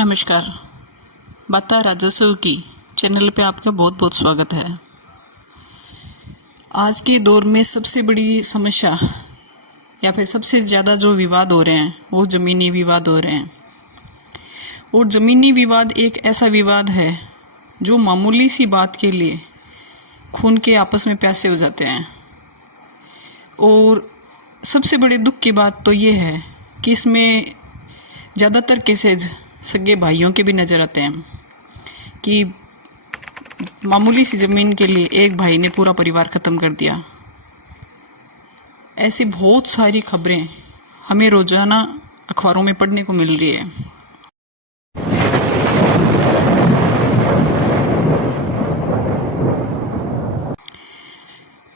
नमस्कार। बाता राजस्व की चैनल पे आपका बहुत बहुत स्वागत है। आज के दौर में सबसे बड़ी समस्या या फिर सबसे ज़्यादा जो विवाद हो रहे हैं वो ज़मीनी विवाद हो रहे हैं। और ज़मीनी विवाद एक ऐसा विवाद है जो मामूली सी बात के लिए खून के आपस में प्यासे हो जाते हैं। और सबसे बड़े दुख की बात तो ये है कि इसमें ज़्यादातर केसेज सगे भाइयों के भी नज़र आते हैं कि मामूली सी ज़मीन के लिए एक भाई ने पूरा परिवार ख़त्म कर दिया। ऐसी बहुत सारी खबरें हमें रोज़ाना अखबारों में पढ़ने को मिल रही है।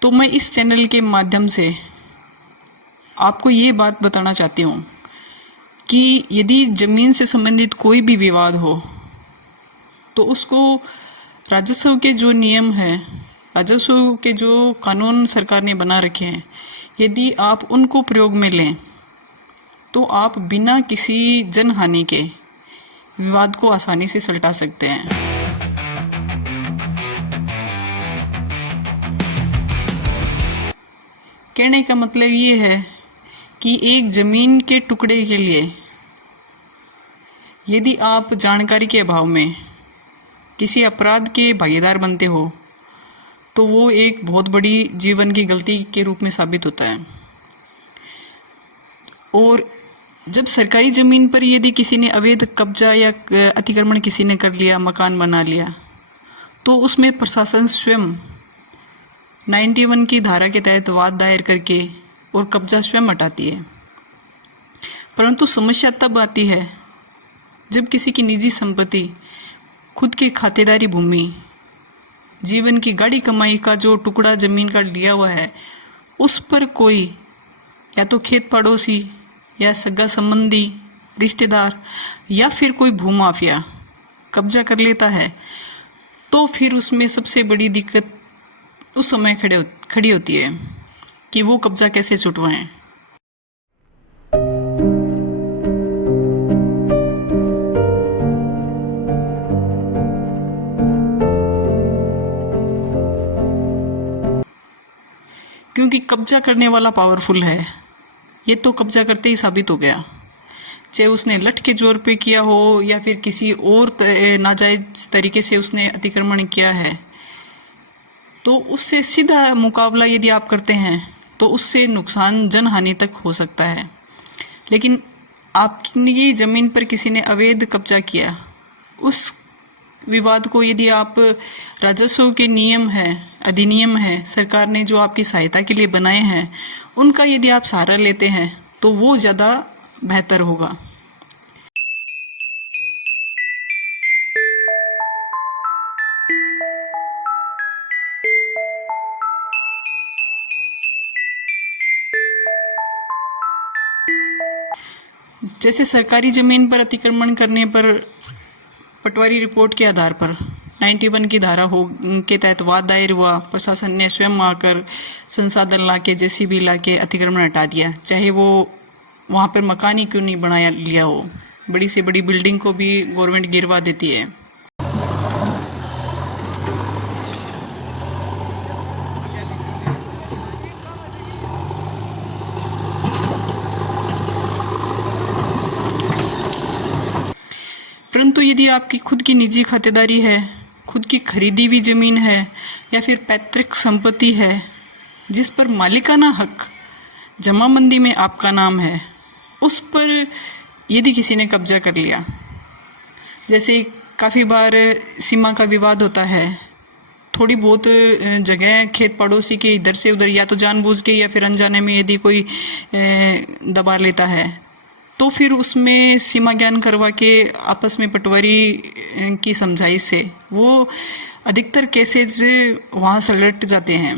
तो मैं इस चैनल के माध्यम से आपको ये बात बताना चाहती हूँ कि यदि ज़मीन से संबंधित कोई भी विवाद हो तो उसको राजस्व के जो नियम हैं, राजस्व के जो कानून सरकार ने बना रखे हैं, यदि आप उनको प्रयोग में लें तो आप बिना किसी जनहानि के विवाद को आसानी से सुलझा सकते हैं। कहने का मतलब ये है कि एक ज़मीन के टुकड़े के लिए यदि आप जानकारी के अभाव में किसी अपराध के भागीदार बनते हो तो वो एक बहुत बड़ी जीवन की गलती के रूप में साबित होता है। और जब सरकारी ज़मीन पर यदि किसी ने अवैध कब्जा या अतिक्रमण किसी ने कर लिया, मकान बना लिया, तो उसमें प्रशासन स्वयं 91 की धारा के तहत वाद दायर करके और कब्जा स्वयं हटाती है। परंतु समस्या तब आती है जब किसी की निजी संपत्ति, खुद की खातेदारी भूमि, जीवन की गाढ़ी कमाई का जो टुकड़ा ज़मीन का लिया हुआ है, उस पर कोई या तो खेत पड़ोसी या सगा संबंधी, रिश्तेदार या फिर कोई भूमाफिया कब्जा कर लेता है, तो फिर उसमें सबसे बड़ी दिक्कत उस समय खड़ी होती है कि वो कब्जा कैसे छुटवाएं। क्योंकि कब्जा करने वाला पावरफुल है, ये तो कब्जा करते ही साबित हो गया। चाहे उसने लठ के जोर पे किया हो या फिर किसी और नाजायज तरीके से उसने अतिक्रमण किया है, तो उससे सीधा मुकाबला यदि आप करते हैं तो उससे नुकसान जनहानि तक हो सकता है। लेकिन आपकी ज़मीन पर किसी ने अवैध कब्जा किया, उस विवाद को यदि आप राजस्व के नियम है, अधिनियम है, सरकार ने जो आपकी सहायता के लिए बनाए हैं, उनका यदि आप सहारा लेते हैं तो वो ज़्यादा बेहतर होगा। जैसे सरकारी ज़मीन पर अतिक्रमण करने पर पटवारी रिपोर्ट के आधार पर 91 की धारा हो के तहत वाद दायर हुआ, प्रशासन ने स्वयं आकर संसाधन लाके, जेसीबी लाके अतिक्रमण हटा दिया, चाहे वो वहाँ पर मकान ही क्यों नहीं बनाया लिया हो। बड़ी से बड़ी बिल्डिंग को भी गवर्नमेंट गिरवा देती है। परंतु यदि आपकी खुद की निजी खातेदारी है, खुद की खरीदी हुई ज़मीन है या फिर पैतृक संपत्ति है जिस पर मालिकाना हक जमाबंदी में आपका नाम है, उस पर यदि किसी ने कब्जा कर लिया, जैसे काफ़ी बार सीमा का विवाद होता है, थोड़ी बहुत जगह खेत पड़ोसी के इधर से उधर या तो जानबूझ के या फिर अनजाने में यदि कोई दबा लेता है, तो फिर उसमें सीमा ज्ञान करवा के आपस में पटवारी की समझाइश से वो अधिकतर केसेज वहाँ सुलझ जाते हैं।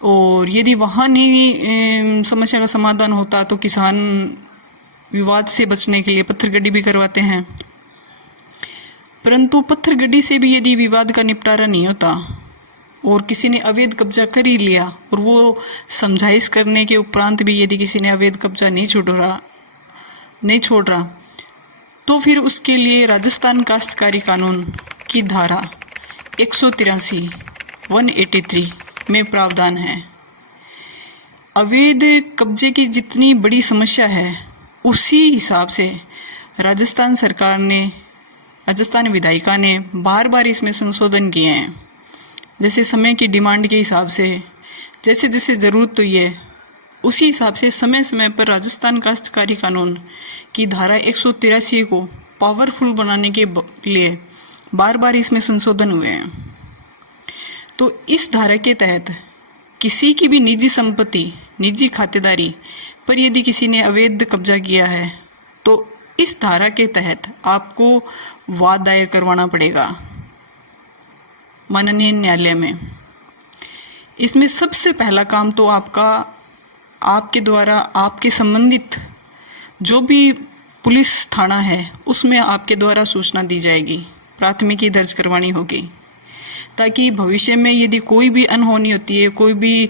और यदि वहाँ नहीं समस्या का समाधान होता तो किसान विवाद से बचने के लिए पत्थरगड्डी भी करवाते हैं। परंतु पत्थरगड्डी से भी यदि विवाद का निपटारा नहीं होता और किसी ने अवैध कब्जा कर ही लिया और वो समझाइश करने के उपरांत भी यदि किसी ने अवैध कब्जा नहीं छोड़ रहा तो फिर उसके लिए राजस्थान काश्तकारी कानून की धारा 183 183 में प्रावधान है। अवैध कब्जे की जितनी बड़ी समस्या है उसी हिसाब से राजस्थान सरकार ने, राजस्थान विधायिका ने बार बार इसमें संशोधन किए हैं। जैसे समय की डिमांड के हिसाब से, जैसे जैसे ज़रूरत हुई है उसी हिसाब से समय समय पर राजस्थान काश्तकारी कानून की धारा 183 को पावरफुल बनाने के लिए बार बार इसमें संशोधन हुए हैं। तो इस धारा के तहत किसी की भी निजी संपत्ति, निजी खातेदारी पर यदि किसी ने अवैध कब्जा किया है तो इस धारा के तहत आपको वाद दायर करवाना पड़ेगा माननीय न्यायालय में। इसमें सबसे पहला काम तो आपके द्वारा आपके संबंधित जो भी पुलिस थाना है उसमें आपके द्वारा सूचना दी जाएगी, प्राथमिकी दर्ज करवानी होगी, ताकि भविष्य में यदि कोई भी अनहोनी होती है, कोई भी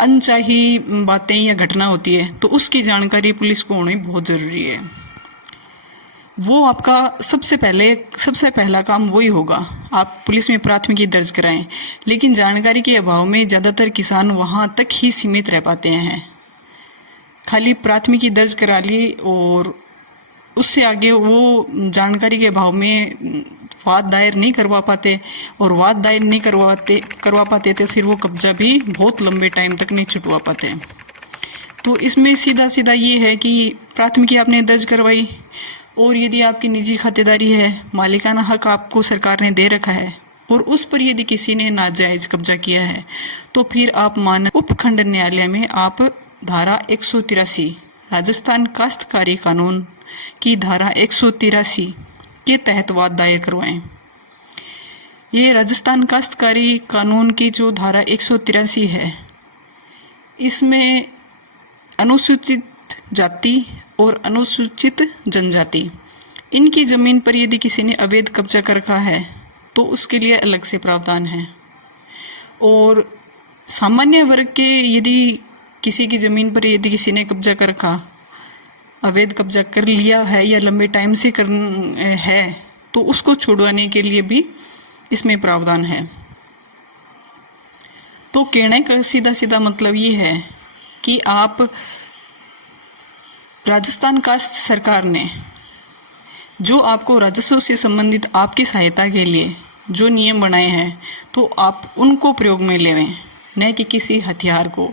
अनचाही बातें या घटना होती है तो उसकी जानकारी पुलिस को होनी बहुत ज़रूरी है। वो आपका सबसे पहला काम वही होगा, आप पुलिस में प्राथमिकी दर्ज कराएं। लेकिन जानकारी के अभाव में ज़्यादातर किसान वहाँ तक ही सीमित रह पाते हैं, खाली प्राथमिकी दर्ज करा ली और उससे आगे वो जानकारी के अभाव में वाद दायर नहीं करवा पाते, और वाद दायर नहीं करवा पाते तो फिर वो कब्जा भी बहुत लंबे टाइम तक नहीं छुटवा पाते। तो इसमें सीधा सीधा ये है कि प्राथमिकी आपने दर्ज करवाई, और यदि आपकी निजी खातेदारी है, मालिकाना हक आपको सरकार ने दे रखा है और उस पर यदि किसी ने नाजायज कब्जा किया है तो फिर आप माननीय उपखंड न्यायालय में आप धारा 183 राजस्थान काश्तकारी कानून की धारा 183 के तहत वाद दायर करवाएं। ये राजस्थान काश्तकारी कानून की जो धारा 183 है इसमें अनुसूचित जाति और अनुसूचित जनजाति इनकी ज़मीन पर यदि किसी ने अवैध कब्जा कर रखा है तो उसके लिए अलग से प्रावधान है। और सामान्य वर्ग के यदि किसी की ज़मीन पर यदि किसी ने कब्जा कर रखा, अवैध कब्जा कर लिया है या लंबे टाइम से है तो उसको छुड़वाने के लिए भी इसमें प्रावधान है। तो कहने का सीधा सीधा मतलब ये है कि आप राजस्थान काश्त सरकार ने जो आपको राजस्व से संबंधित आपकी सहायता के लिए जो नियम बनाए हैं तो आप उनको प्रयोग में लेवें, न कि किसी हथियार को,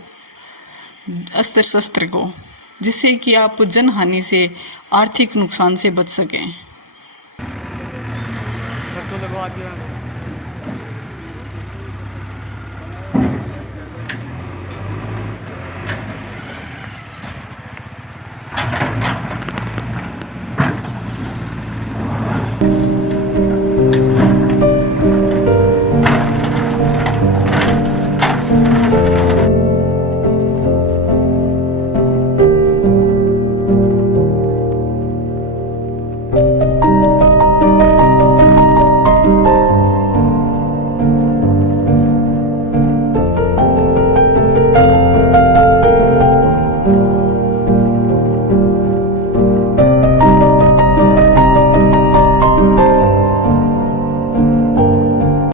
अस्त्र शस्त्र को, जिससे कि आप जनहानि से, आर्थिक नुकसान से बच सकें।